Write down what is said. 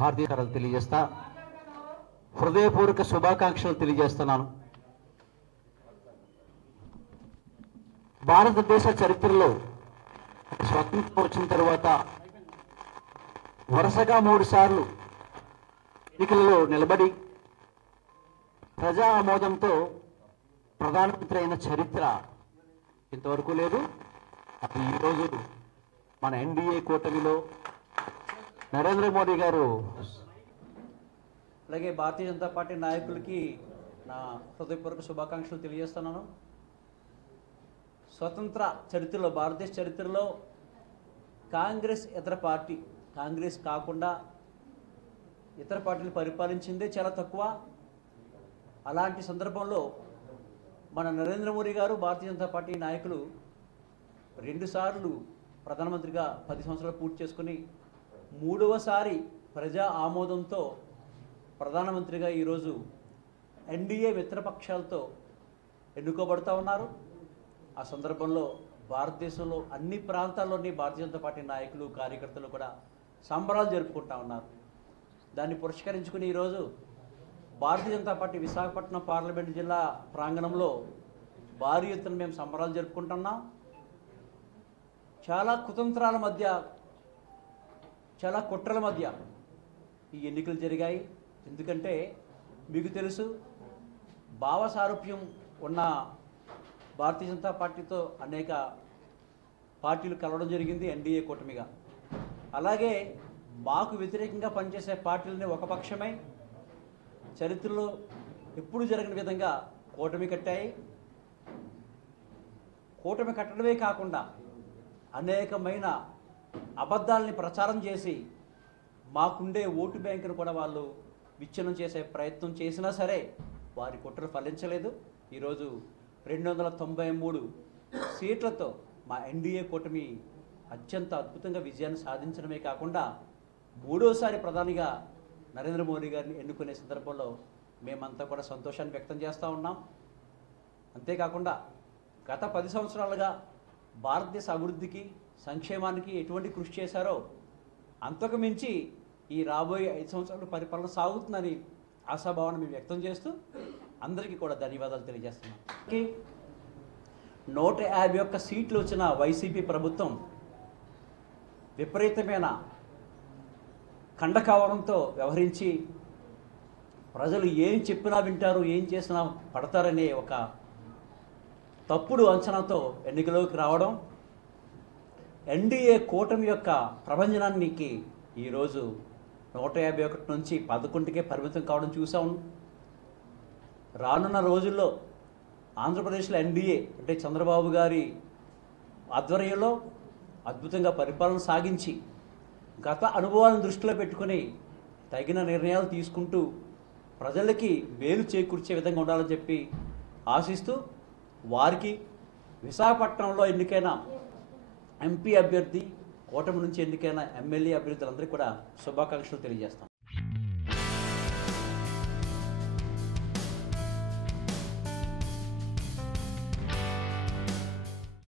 భారతీయ తెలియజేస్తా హృదయపూర్వక శుభాకాంక్షలు తెలియజేస్తున్నాను. భారతదేశ చరిత్రలో స్వతంత్రం వచ్చిన తర్వాత వరుసగా 3 సార్లు ఎన్నికలలో నిలబడి ప్రజా ఆమోదంతో ప్రధానమంత్రి అయిన చరిత్ర ఇంతవరకు లేదు. అది ఈరోజు మన ఎన్డీఏ కూటమిలో నరేంద్ర మోడీ గారు, అలాగే భారతీయ జనతా పార్టీ నాయకులకి నా హృదయపూర్వక శుభాకాంక్షలు తెలియజేస్తున్నాను. స్వతంత్ర చరిత్రలో, భారతదేశ చరిత్రలో కాంగ్రెస్ ఇతర పార్టీ, కాంగ్రెస్ కాకుండా ఇతర పార్టీలు పరిపాలించిందే చాలా తక్కువ. అలాంటి సందర్భంలో మన నరేంద్ర మోడీ గారు, భారతీయ జనతా పార్టీ నాయకులు 2 సార్లు ప్రధానమంత్రిగా 10 సంవత్సరాలు పూర్తి చేసుకుని 3వసారి ప్రజా ఆమోదంతో ప్రధానమంత్రిగా ఈరోజు ఎన్డీఏ మిత్రపక్షాలతో ఎన్నుకోబడుతూ ఉన్నారు. ఆ సందర్భంలో భారతదేశంలో అన్ని ప్రాంతాల్లోని భారతీయ జనతా పార్టీ నాయకులు, కార్యకర్తలు కూడా సంబరాలు జరుపుకుంటూ ఉన్నారు. దాన్ని పురస్కరించుకుని ఈరోజు భారతీయ జనతా పార్టీ విశాఖపట్నం పార్లమెంటు జిల్లా ప్రాంగణంలో భారీ ఎత్తున మేము సంబరాలు జరుపుకుంటున్నాం. చాలా కుతంత్రాల మధ్య, చాలా కుట్రల మధ్య ఈ ఎన్నికలు జరిగాయి. ఎందుకంటే మీకు తెలుసు, భావ సారూప్యం ఉన్న భారతీయ జనతా పార్టీతో అనేక పార్టీలు కలవడం జరిగింది ఎన్డీఏ కూటమిగా. అలాగే మాకు వ్యతిరేకంగా పనిచేసే పార్టీలని ఒక పక్షమై చరిత్రలో ఎప్పుడు జరగని విధంగా కూటమి కట్టాయి. కూటమి కట్టడమే కాకుండా అనేకమైన అబద్ధాలని ప్రచారం చేసి మాకుండే ఓటు బ్యాంకును కూడా వాళ్ళు విచ్ఛిన్నం చేసే ప్రయత్నం చేసినా సరే వారి కుట్రలు ఫలించలేదు. ఈరోజు 293 సీట్లతో మా ఎన్డీఏ కూటమి అత్యంత అద్భుతంగా విజయాన్ని సాధించడమే కాకుండా 3వసారి ప్రధానిగా నరేంద్ర మోడీ గారిని ఎన్నుకునే సందర్భంలో మేమంతా కూడా సంతోషాన్ని వ్యక్తం చేస్తూ ఉన్నాం. అంతేకాకుండా గత 10 సంవత్సరాలుగా భారతదేశ అభివృద్ధికి, సంక్షేమానికి ఎటువంటి కృషి చేశారో అంతకు మించి ఈ రాబోయే 5 సంవత్సరాల పరిపాలన సాగుతుందని ఆశాభావాన్ని మేము వ్యక్తం చేస్తూ అందరికీ కూడా ధన్యవాదాలు తెలియజేస్తున్నాం. 151 సీట్లు వచ్చిన వైసీపీ ప్రభుత్వం విపరీతమైన ఖండకావరంతో వ్యవహరించి ప్రజలు ఏం చెప్పినా వింటారు, ఏం చేసినా పడతారనే ఒక తప్పుడు అంచనాతో ఎన్నికలోకి రావడం, ఎన్డీఏ కూటమి యొక్క ప్రభంజనానికి ఈరోజు 151 నుంచి 11కే పరిమితం కావడం చూసాం. రానున్న రోజుల్లో ఆంధ్రప్రదేశ్లో ఎన్డీఏ అంటే చంద్రబాబు గారి ఆధ్వర్యంలో అద్భుతంగా పరిపాలన సాగించి గత అనుభవాలను దృష్టిలో పెట్టుకుని తగిన నిర్ణయాలు తీసుకుంటూ ప్రజలకి మేలు చేకూర్చే విధంగా ఉండాలని చెప్పి ఆశిస్తూ వారికి విశాఖపట్నంలో ఎన్నికైన ఎంపీ అభ్యర్థి, కూటమి నుంచి ఎన్నికైన ఎమ్మెల్యే అభ్యర్థులందరికీ కూడా శుభాకాంక్షలు తెలియజేస్తాం.